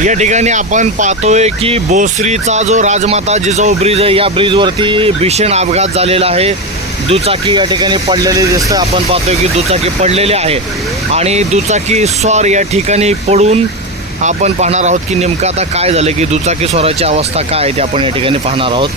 या ठिकाणी आपण पाहतोय की भोसरीचा जो राजमाता जिजाऊ ब्रिज आहे, या ब्रिजवरती भीषण अपघात झालेला आहे। दुचाकी या ठिकाणी पडलेली दिसतं। आपण पाहतोय की दुचाकी पडलेली आहे आणि दुचाकी स्वार या ठिकाणी पडून आपण पाहणार आहोत की नेमकं आता काय झालं, की दुचाकी स्वाराची अवस्था काय आहे ते आपण या ठिकाणी पाहणार आहोत।